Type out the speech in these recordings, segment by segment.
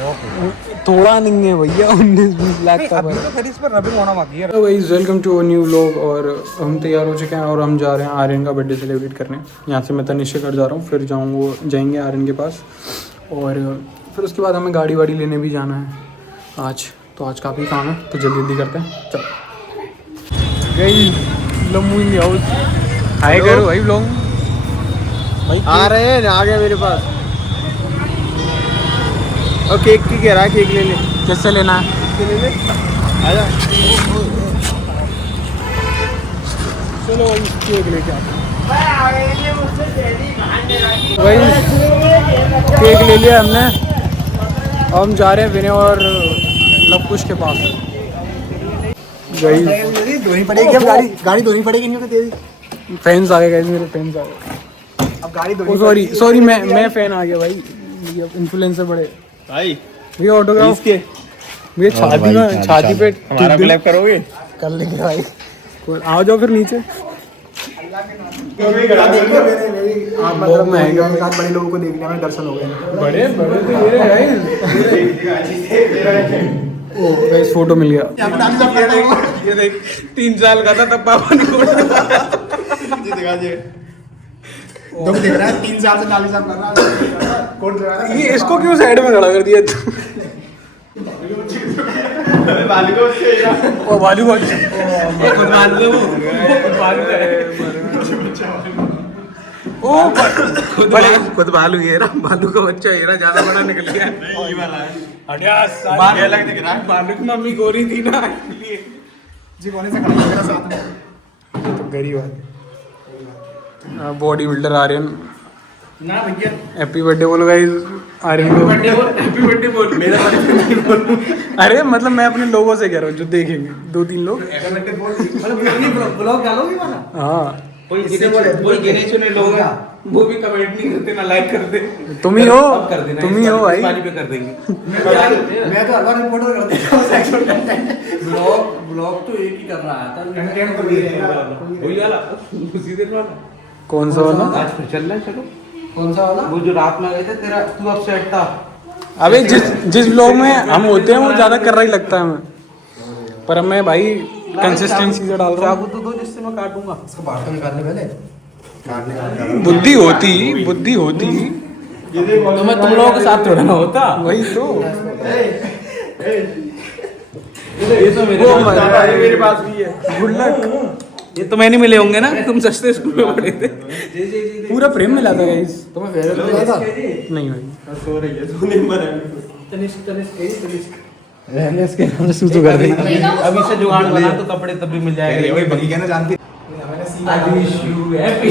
थोड़ा नहीं है भैया, 19-20 लाख का अभी तो फिर इस पर रबिंग होना बाकी है। Hello guys, welcome to a new vlog. और हम तैयार हो चुके हैं और हम जा रहे हैं आर्यन का बर्थडे सेलिब्रेट करने। यहाँ से मैं तनिष्क के घर जा रहा हूँ, फिर जाएंगे आर्यन के पास, और फिर उसके बाद हमें गाड़ी वाड़ी लेने भी जाना है आज। तो आज काफ़ी काम है, तो जल्दी जल्दी करते हैं। चलो गाइस, लम्बू इन हाउस। हाय करो भाई व्लॉग भाई। आ रहे हैं, आ गया मेरे पास। और केक की कह रहा है, केक ले ले। किससे लेना है? ले ले, आजा। चलो केक लेके आते भाई। केक ले लिया हमने, अब हम जा रहे हैं विनय और लवकुश के पास। धोनी पड़ेगी अब, गाड़ी धोनी पड़ेगी नहीं तो तेरी। फैंस आ गए गाइस, मेरे फैंस आ गए। अब गाड़ी धोनी। सॉरी मैं फैन आ गया भाई, इन्फ्लुएंसर बड़े भाई भैया। ऑटोग्राफ के मेरे छाती पे हमारा क्लैप करोगे? कर लेंगे भाई। आ जाओ फिर नीचे। बहुत महंगा, बड़े लोगों को देख लिया, मैं दर्शन हो गए। बड़े तो ये ओ गाइस, फोटो मिल गया। ये देख 3 साल का था तब पापा ने दिखा दे। तुम देख रहा है 3 साल से 40 साल कर रहा है। ये इसको क्यों साइड में खड़ा कर दिया तू? बालू को ओ बालू को ओ खुद बालू ये रहा, बालू का बच्चा ये रहा, ज्यादा बड़ा निकल गया। ये वाला है, बालू अलग दिख रहा है। बालू की मम्मी गोरी थी ना, इसलिए जी कोने से खड़ा लग रहा साथ में। तो गरीब है। बॉडी बिल्डर आर्यन, ना भैया हैप्पी बर्थडे बोलो गाइस आर्यन को। हैप्पी बर्थडे बोल। मेरा बर्थडे नहीं बोल। अरे मतलब मैं अपने लोगों से कह रहा हूँ जो देखेंगे, 2-3 लोग। हैप्पी बर्थडे बोल। मतलब ब्लॉग डालोगे वाला? हाँ, कोई गिने चुने लोग वो भी कमेंट नहीं करते ना लाइक करते। तुम ही हो, अब कर देना, तुम ही हो भाई। वाली पे कर देंगे। मैं तो हर बार रिपोर्टर कर देता हूं सेक्शन कंटेंट। ब्लॉग तो एक ही कर रहा था, कंटेंट तो ये है वही वाला, उसी दिन वाला। कौन सा वाला? आज फिर चल रहा है। चलो कौन सा वाला? वो जो रात में गए थे, तेरा तू अपसेट था। अबे जिस ब्लॉग में हम होते हैं वो ज्यादा कर रहा ही लगता है हमें, पर मैं भाई कंसिस्टेंसी से डाल रहा हूँ। चाकू तो दो जिससे मैं काटूंगा। इसको बाहर तो निकालने पहले काटने का बुद्धि होती तो मैं तुम लोगों के साथ थोड़ा ना होता। वही तो। ये तो मेरे पास भी है। Good luck. ये तो मैंने मिले होंगे ना, तुम सस्ते स्कूल में पढ़े थे। पूरा फ्रेम मिला था गाइस। तुम्हें फेवरेट मिला था? नहीं भाई, सो रही है, तू नहीं मरा। तनिष्क रहने इसके नाम से सूसू कर रही। अभी से जुगाड़ बना तो कपड़े तब भी मिल जाएंगे। वही बगी कहना जानती। I wish you happy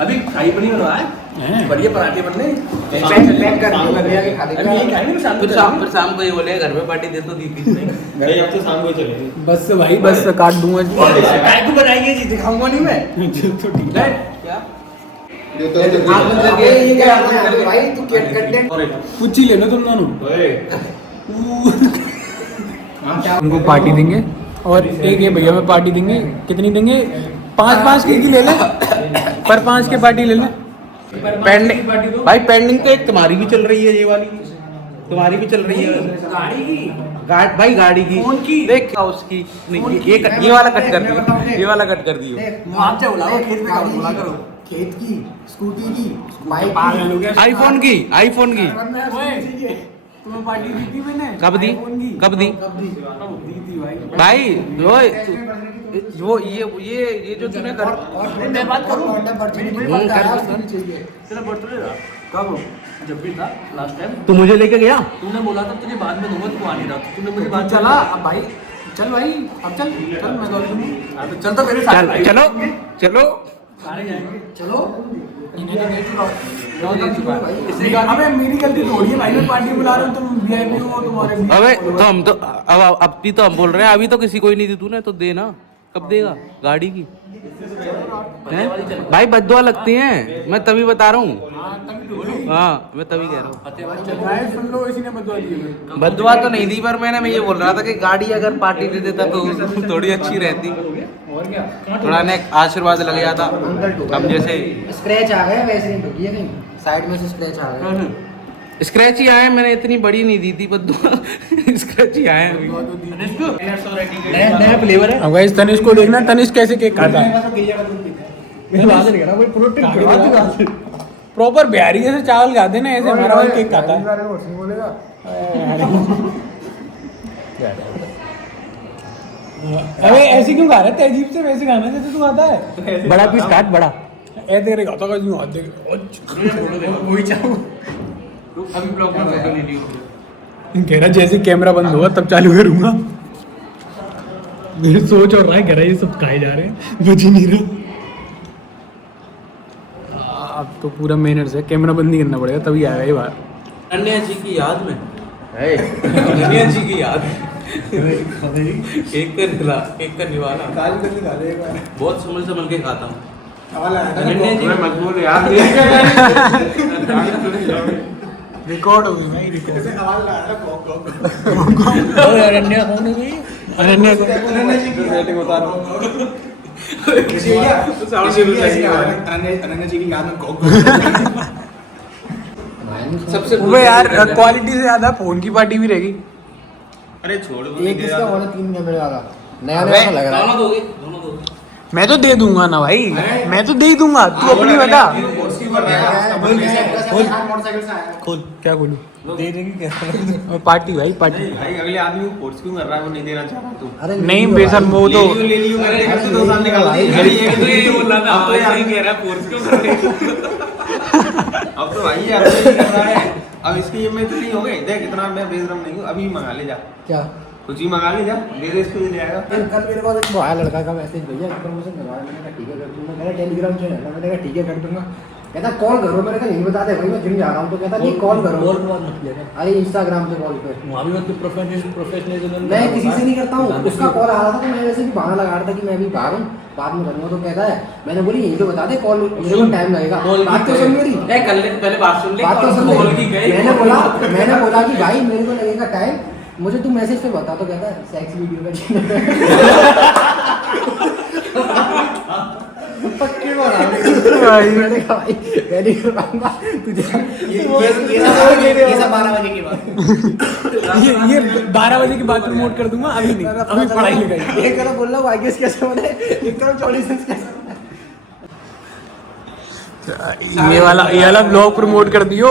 अभी खाई पनीर बनवा है, बढ़िया पराठे बनने। पैक कर अभी ये खाएंगे ना शाम को। शाम को ये बोले घर में पार्टी दे तो दी थी नहीं। अब तो शाम को चलेगी। बस भाई, बस काट दूंगा। काय को बनाएंगे जी, दिखाऊंगा नहीं मैं। तो ठीक है क्या? भाई तू कंटेंट पूछ ही लेना तुम दोनों। उनको पार्टी देंगे, और एक ये भैया में पार्टी देंगे। कितनी देंगे? 5-5 की ले ले, पर 5 की पार्टी ले ले। पेंडिंग भाई, पेंडिंग तो एक तुम्हारी भी चल रही है, ये वाली तुम्हारी भी चल रही है। गाड़ी की भाई, गाड़ी की देख उसकी नहीं, ये वाला कट कर दियो, ये वाला कट कर दियो। आप क्या बुलाओ, खेत में बुला करो। खेत की, स्कूटी की, बाइक की, आईफोन की, आईफोन की। तुम्हें पार्टी दी थी मैंने। कब दी? कब दी भाई? वो ये जो तूने कर, मैं बात करूं, तेरा बर्थडे था कब? जब भी था लास्ट टाइम तू मुझे लेके गया, तूने बोला था तुझे बाद में दूंगा, तू आ नहीं रहा था, तूने मुझे बात चला। अब भाई चल भाई, अब चल मैं कॉल दूंगा। चल तो मेरे साथ, चलो सारे जाएंगे। चलो अबे मेरी गलती थोड़ी है भाई, मैं पार्टी बुला रहा हूँ, तुम वीआईपी हो तुम्हारे। अबे तो हम तो अब भी तो हम बोल रहे हैं, अभी तो किसी को ही नहीं दी तूने, तो देना। कब देगा गाड़ी की? हैं? भाई बद्दुआ लगती हैं, मैं तभी बता रहा हूँ। हाँ मैं तभी कह रहा हूँ। बद्दुआ तो नहीं दी, पर मैं ये बोल रहा था कि गाड़ी अगर पार्टी दे देता तो थोड़ी अच्छी रहती, थोड़ा ने आशीर्वाद लग जाता। अब जैसे स्क्रैच आ गया, वैसे नहीं ठुकी है कहीं साइड में से स्क्रैच आ गया। स्क्रैच ही आए, मैंने इतनी बड़ी नहीं दी थी बद्दुआ। स्क्रैच ही आए अभी। नया फ्लेवर है। अब गाइस तनिष्क को देखना, तनिष्क कैसे केक खाता है। प्रॉपर बिहारी जैसे चावल खाते ना, ऐसे हमारा भाई केक खाता है। अबे ऐसे क्यों खा रहा है? तेजीब से वैसे खाना जैसे तू खाता है। बड़ा पीस काट, बड़ा ऐसे करे खाता है, यूं हाथ दे वही चाहूँ। अभी ब्लॉग में फोटो ले लियो। कह रहा जैसे कैमरा बंद होगा तब चालू करूंगा। मेरी सोच और रहा है, कह रहा है ये सब खाए जा रहे हैं, बच ही नहीं रहा। अब तो पूरा मेहनत से कैमरा बंद नहीं करना पड़ेगा, तभी आएगा ये बात। अन्या जी की याद में अन्या जी की याद में केक का निवाला बहुत संभल के खाता हूँ। रिकॉर्ड हो गई भाई, रिकॉर्ड। अरण्या कौन है भाई? अनन्या को सबसे वो यार क्वालिटी से ज्यादा फोन की पार्टी भी रहेगी। अरे छोड़ एक किसका होना, 3 कैमरे वाला नया नया सा लग रहा है। दोनों दोगे। मैं तो दे दूंगा ना भाई, मैं तो दे ही दूंगा, तू अपनी बता। खोल, क्या खोलूं? दे देंगे क्या? और पार्टी भाई, पार्टी। भाई अगले आदमी को फोर्स क्यों कर रहा है, वो नहीं देना चाह रहा तू। अरे नहीं बेसन वो तो ले लियो मैंने 2 साल निकाल दिए। ये बोल रहा था, अब तो यही कह रहा है फोर्स क्यों कर रहे हो? अब तो भाई यार नहीं कर रहा है। अब इसकी ये में तो नहीं हो गई, देख इतना मैं बेशरम नहीं हूँ, अभी मंगा ले जा, क्या? कुछ ही मंगा ले जा, दे दे इसको, ले आएगा। कल मेरे पास एक आया लड़का का मैसेज, भैया प्रमोशन करवाया। मैंने कहा ठीक है कर दूंगा। मेरा टेलीग्राम चैनल है, मैंने कहा ठीक है कर दूंगा। कहता कॉल करो, मैंने कहा नहीं बता दे भाई मैं जिम जा रहा हूँ। तो कहता नहीं कॉल करो। अरे इंस्टाग्राम पे कॉल पे, वहाँ भी मतलब प्रोफेशनल मैं किसी से नहीं करता हूँ। उसका कॉल आ रहा था तो मैं वैसे भी बहाना लगा रहा था कि मैं अभी बाहर हूँ, बाद में करूँगा। तो कहता है, मैंने बोली यही तो बता दे, कॉल मुझे को टाइम लगेगा। बात तो सुन मेरी, पहले बात सुन ले। बात तो सुन ले। मैंने बोला कि भाई मेरे को लगेगा टाइम, मुझे तू मैसेज पे बता। तो कहता है सेक्स वीडियो का पक्के बना भाई। मैंने कहा भाई मैं नहीं कर पाऊंगा तुझे। ये सब 12 बजे की बात। ये 12 बजे की बात प्रमोट कर दूंगा, अभी नहीं, अभी पढ़ाई लिखाई। एक तरफ बोल रहा हूँ आईएएस कैसे बने, एक तरफ ऑडिशंस कैसे बने। ये वाला ब्लॉग प्रमोट कर दियो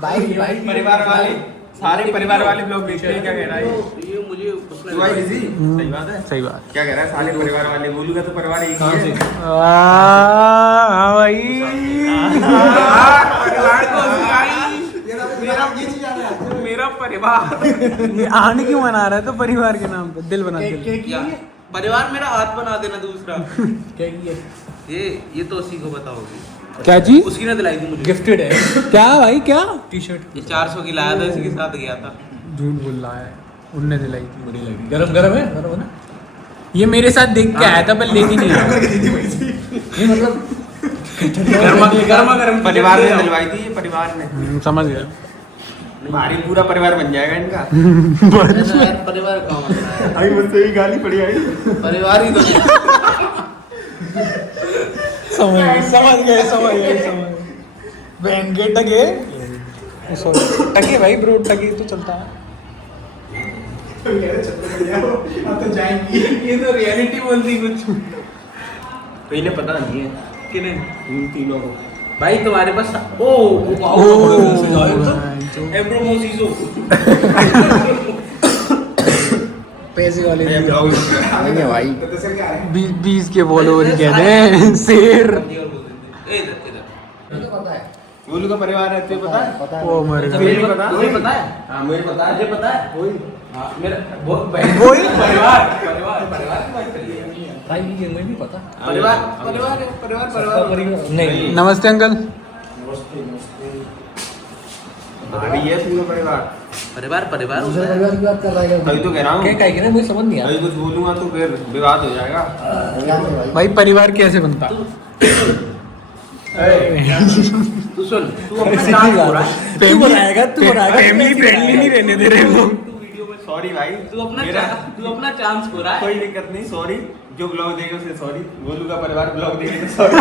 भाई परिवार वाले, सारे परिवार वाले लोग देखते हैं, क्या कह रहा है ये मुझे तू भाई बिजी? सही बात है, सही बात। क्या कह रहा है, सारे परिवार वाले बोलूंगा तो परिवार एक ही है। हाँ भाई, मेरा परिवार ये आने क्यों मना रहा है? तो परिवार के नाम पे दिल बना दिल। परिवार मेरा हाथ बना देना दूसरा। क्या ये तो उसी को बताओगी। क्या चीज? उसकी ने दिलाई थी मुझे। गिफ्टेड है क्या भाई, क्या टी शर्ट ये 400 की लाया था, इसी के साथ गया था। झूठ बोल रहा है, उनने दिलाई थी। बड़ी लगी। गरम गरम है ना? ये मेरे साथ देख के आया था पर लेके नहीं आया। ये मतलब गर्मा गर्म परिवार ने दिलवाई थी, ये परिवार ने। समझ गया। भारी पूरा परिवार बन जाएगा इनका। परिवार कहाँ बन रहा है? अभी मुझसे ही गाली पड़ी आई। परिवार ही तो समझ गए। बहन के टके, सॉरी टके भाई ब्रो, टके तो चलता है। अब तो जाएंगी। ये तो रियलिटी बोलती कुछ। तो इन्हें पता नहीं है किने इन तीनों को। भाई तुम्हारे पास एब्रोमोसिसो पैसे वाले ये ब्लॉग नहीं है भाई। 20 के फॉलोवर कहते हैं शेर। गोलू का परिवार है, तुझे पता है? पता ओ मेरे तुझे नहीं पता? तुम्हें पता है? हाँ मुझे पता है। मुझे पता है। वही हाँ मेरा वो वही परिवार की बात करिए। भाई ये मुझे नहीं पता। परिवार नहीं नमस्ते अंकल। भारी है पूरा परिवार। परिवार परिवार दूसरे होता है। परिवार की बात कर रहा है तभी तो कह रहा क्या हूँ, कहेगी ना, मुझे समझ नहीं अभी आया। कुछ बोलूंगा तो फिर विवाद हो जाएगा। भाई परिवार कैसे बनता? तू सुन, तू अपना चांस हो रहा है। तू बनाएगा, तू बनाएगा। फैमिली फ्रेंडली नहीं रहने दे रहे लोग। सॉरी भाई, तू अपना मेरा तू अपना चांस हो रहा है। कोई दिक्कत नहीं, सॉरी। जो ब्लॉग देखे उसे सॉरी, गोलू का परिवार ब्लॉग देखे तो सॉरी।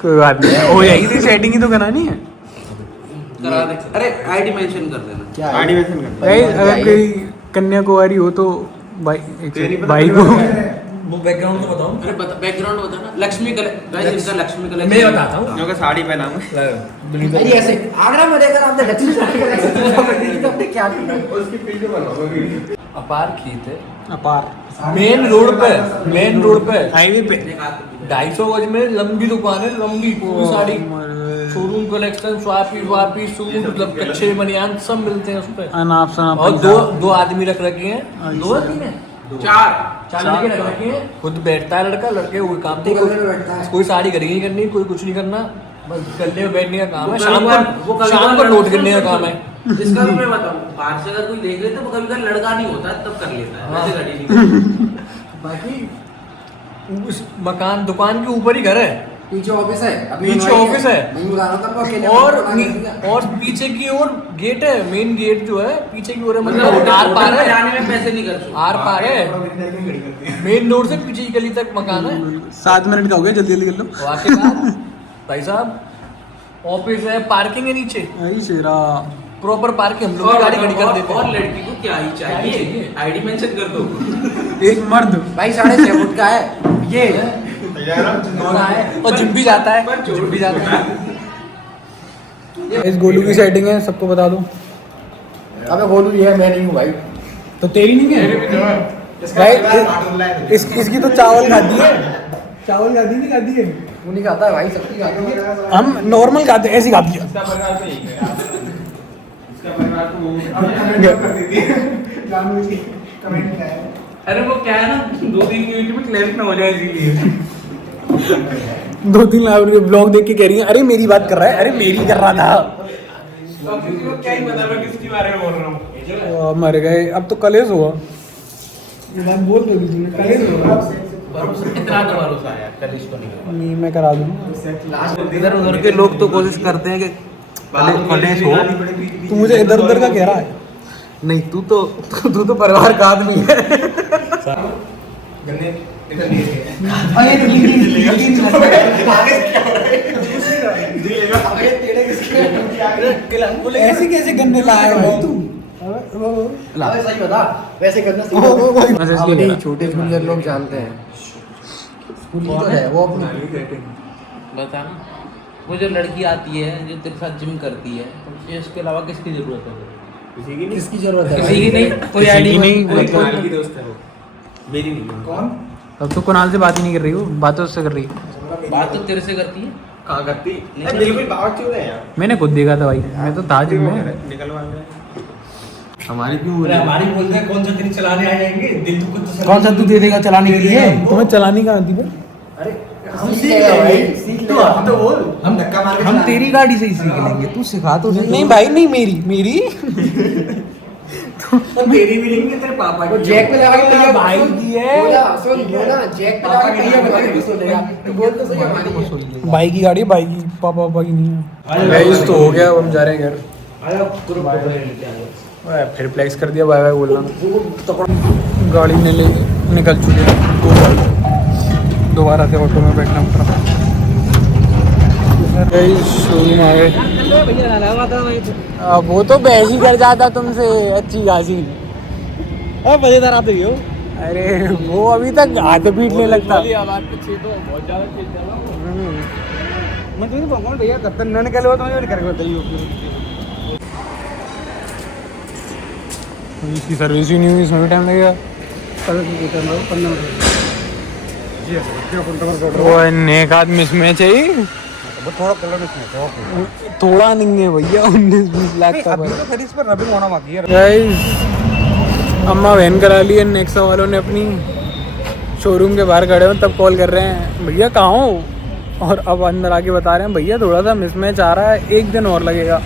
कोई बात नहीं, हो जाएगी तेरी सेटिंग ही तो करानी है। करा दे। अरे आईडी मेंशन कर देना। क्या आईडी मेंशन कर। भाई अगर कोई कन्याकुमारी हो तो भाई तेरी पता भाई को वो बैकग्राउंड तो बताओ। अरे बता, बैकग्राउंड बता ना। लक्ष्मी कलेक्शन, इसका लक्ष्मी कलेक्शन मैं बताता हूँ। क्योंकि साड़ी पहना हूँ। अरे ऐसे आगरा में देखकर आपने लक्ष्मी साड़ी का आपने क्या किया? उसकी वीडियो बनाओगे वीडियो। अपार खीत है अपार मेन रोड पे हाईवे पे 250 गज में लंबी दुकान है, लंबी पूरी साड़ी शोरूम कलेक्शन, स्वापी सूट, मतलब कच्चे बनियान सब मिलते हैं उस पे। अनाप शनाप और दो आदमी रख रखे हैं, दो तीन है, चार लड़के रख रखे हैं। खुद बैठता है लड़का, लड़के वो काम वो गले में बैठता है। कोई साड़ी खरीदी नहीं करनी, कोई कुछ नहीं करना, बस गले में बैठने का काम है। वो शाम कभी को कभार नोट करने का काम है। इसका भी मैं बताऊं, बाहर से अगर कोई देख ले तो वो कभी कभार लड़का नहीं होता तब कर लेता है, वैसे गाड़ी नहीं। बाकी उस मकान दुकान के ऊपर ही घर है, पीछे ऑफिस है, अभी पीछे बनवाई ऑफिस है। नहीं बता रहा था मैं अकेले और पीछे की ओर गेट है, मेन गेट जो है पीछे की ओर है, मतलब मतलब आर पार है, जाने में पैसे नहीं खर्च होते। आर पार है, मेन रोड से पीछे की गली तक मकान है। 7 मिनट का हो गया, जल्दी जल्दी कर लो। वाके बाद भाई साहब ऑफिस है, पार्किंग है नीचे, आई शेरा प्रॉपर पार्किंग, हम लोग की गाड़ी खड़ी कर देते और हैं। लड़की को क्या ही चाहिए, आईडी मेंशन कर दो। एक मर्द भाई 6.5 फुट का है ये। और जिम भी जाता है, जिम भी जाता है। इस गोलू की सेटिंग है, सबको बता दो। अबे गोलू ये है, मैं नहीं हूँ भाई। तो तेरी नहीं है भाई, इसकी तो चावल खाती है, चावल खाती नहीं खाती है। तू नहीं खाता है भाई, सबकी खाती है। हम नॉर्मल खाते हैं, ऐसी खाती है। इसका परिवार तो यही है। इसका परिवार तो वो अरे वो क्या है ना, 2-3 मिनट में क्लियर ना हो जाए इसीलिए। 2-3 लाख रुपये ब्लॉग देख के कह रही है, अरे मेरी बात कर रहा है, अरे मेरी कर रहा था। क्या ही पता मैं किसके बारे में बोल रहा हूँ। मर गए, अब तो कलेश हुआ। ये बात बोल रही थी तूने, कलेश हुआ। इतना तो भरोसा है कल इसको नहीं। नहीं, मैं करा दूंगा। इधर उधर के लोग तो कोशिश करते हैं कि कलेश हो। तू मुझे इधर उधर का कह रहा है। नहीं, तू तो परिवार का आदमी है। ऐसे कैसे गन्ने लाए भाई तू? अबे सही बता, वैसे करना मैसेज अब नहीं नहीं, छोटे जूनियर लोग जानते हैं। स्कूल ही तो है वो अपनी। बता ना, वो जो लड़की आती है जो तेरे साथ जिम करती है, तो इसके अलावा किसकी जरूरत है? किसकी जरूरत है? किसी की नहीं, कोई आईडी नहीं, कुणाल की दोस्त है वो, मेरी नहीं। कौन? अब तो कुणाल से बात ही नहीं कर रही हो, बातें उससे कर रही है। बात तो तेरे से करती है। कहाँ करती? बिल्कुल बावजूद है यार। मैंने खुद देखा था भाई, मैं तो था जिम में। निकलवा रहे हमारी क्यों अरे हमारी बोलते हैं कौन सा दिन चलाने आ जाएंगे, दिल तो खुद तो कौन सा तू दे देगा चलाने के लिए? तुम्हें चलानी कहाँ आती है? अरे हम सीख लेंगे, सीख तू लेगा। हम तो बोल, हम धक्का मार के हम चलाएंगे। तेरी गाड़ी से ही सीख लेंगे, तू सिखा तो नहीं भाई, नहीं मेरी और मेरी भी नहीं है, तेरे पापा वो की जैक पे लगा के पहिया भाई सुन, की है। बोला, सुन बोला, जैक पे लगा के पहिया बता के घुसो लेगा। तू बोल तो सही हमारी है। भाई की गाड़ी है, भाई की, पापा की नहीं है। गाइस तो हो गया, अब हम जा रहे हैं घर। फिर फ्लेक्स कर दिया, बाय बाय बोलना। गाड़ी ने ले निकल चुके हैं 2 साल, दोबारा से ऑटो में बैठना पड़ा। शोरूम आ गए। अब वो तो बहस ही कर जाता तुमसे अच्छी खासी। मजेदार आते ही हो। अरे वो अभी तक हाथ पीटने लगता। मैं तुझे बोलूंगा भैया कब तक न निकले हो तो मुझे करके बताइए। इसकी सर्विस ही नहीं हुई, इसमें भी टाइम लगेगा। वो नेक आदमी इसमें चाहिए, थोड़ा कलर इसमें थोड़ा नहीं है भैया, 19-20 लाख का। अभी तो फिर इस पर रबिंग होना बाकी है। गाइस अम्मा वैन करा ली है, नेक्सा वालों ने अपनी। शोरूम के बाहर खड़े हो तब कॉल कर रहे हैं, भैया कहाँ हो? और अब अंदर आके बता रहे हैं भैया थोड़ा सा मिसमैच आ रहा है, 1 दिन और लगेगा।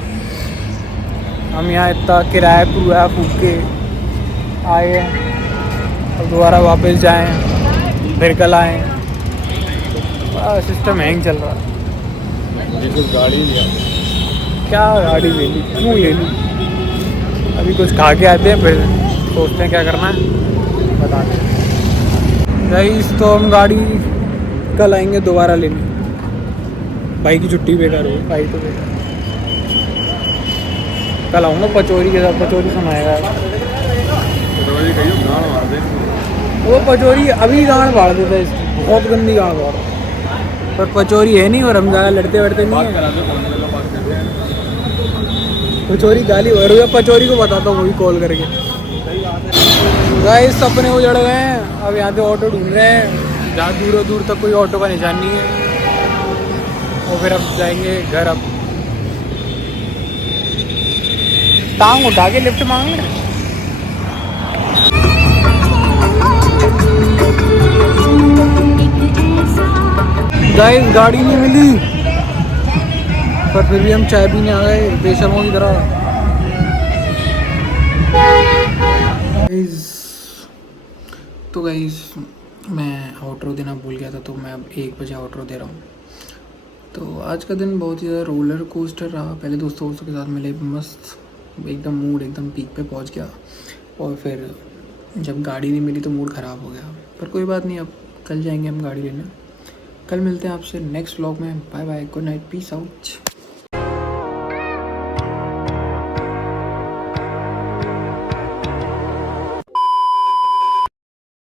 हम यहाँ इतना किराया पुराया फूक के आए हैं, अब दोबारा वापस जाएं, फिर कल आएँ। सिस्टम हैंग चल रहा है। देखो गाड़ी लिया, क्या गाड़ी ले ली, क्यों ले ली? अभी कुछ खा के आते हैं, फिर सोचते हैं क्या करना है, बताते हैं। गाइस तो हम गाड़ी कल आएंगे दोबारा लेने। भाई की छुट्टी बेकार हो, भाई तो बेकार। कल आऊँगा पचौरी के साथ, पचौरी सुनाएगा। वो पचौरी अभी गाँड बाढ़ देता है इसकी, बहुत गंदी गाँड बाढ़, पर पचौरी है नहीं और हम ज़्यादा लड़ते वड़ते नहीं है। पचौरी गाली भर हुई है, पचौरी को बताता हूँ वही कॉल करके। गाइस सपने उजड़ गए हैं, अब यहाँ से ऑटो ढूंढ रहे हैं, जहाँ दूर दूर तक कोई ऑटो का निशान नहीं है। और फिर अब जाएंगे घर। अब टांग उठा के लिफ्ट मांग लें। गाइस गाड़ी नहीं मिली, पर फिर भी हम चाय पीने आ गए बेशर्मों की तरह। तो गाइस मैं आउटरो देना भूल गया था, तो मैं अब 1 बजे आउटरो दे रहा हूँ। तो आज का दिन बहुत ही ज़्यादा रोलर कोस्टर रहा। पहले दोस्तों के साथ मिले, मस्त एकदम मूड एकदम पीक पे पहुँच गया, और फिर जब गाड़ी नहीं मिली तो मूड ख़राब हो गया। पर कोई बात नहीं, अब कल जाएंगे हम गाड़ी लेने। कल मिलते हैं आपसे नेक्स्ट व्लॉग में। Bye bye, good night, peace out.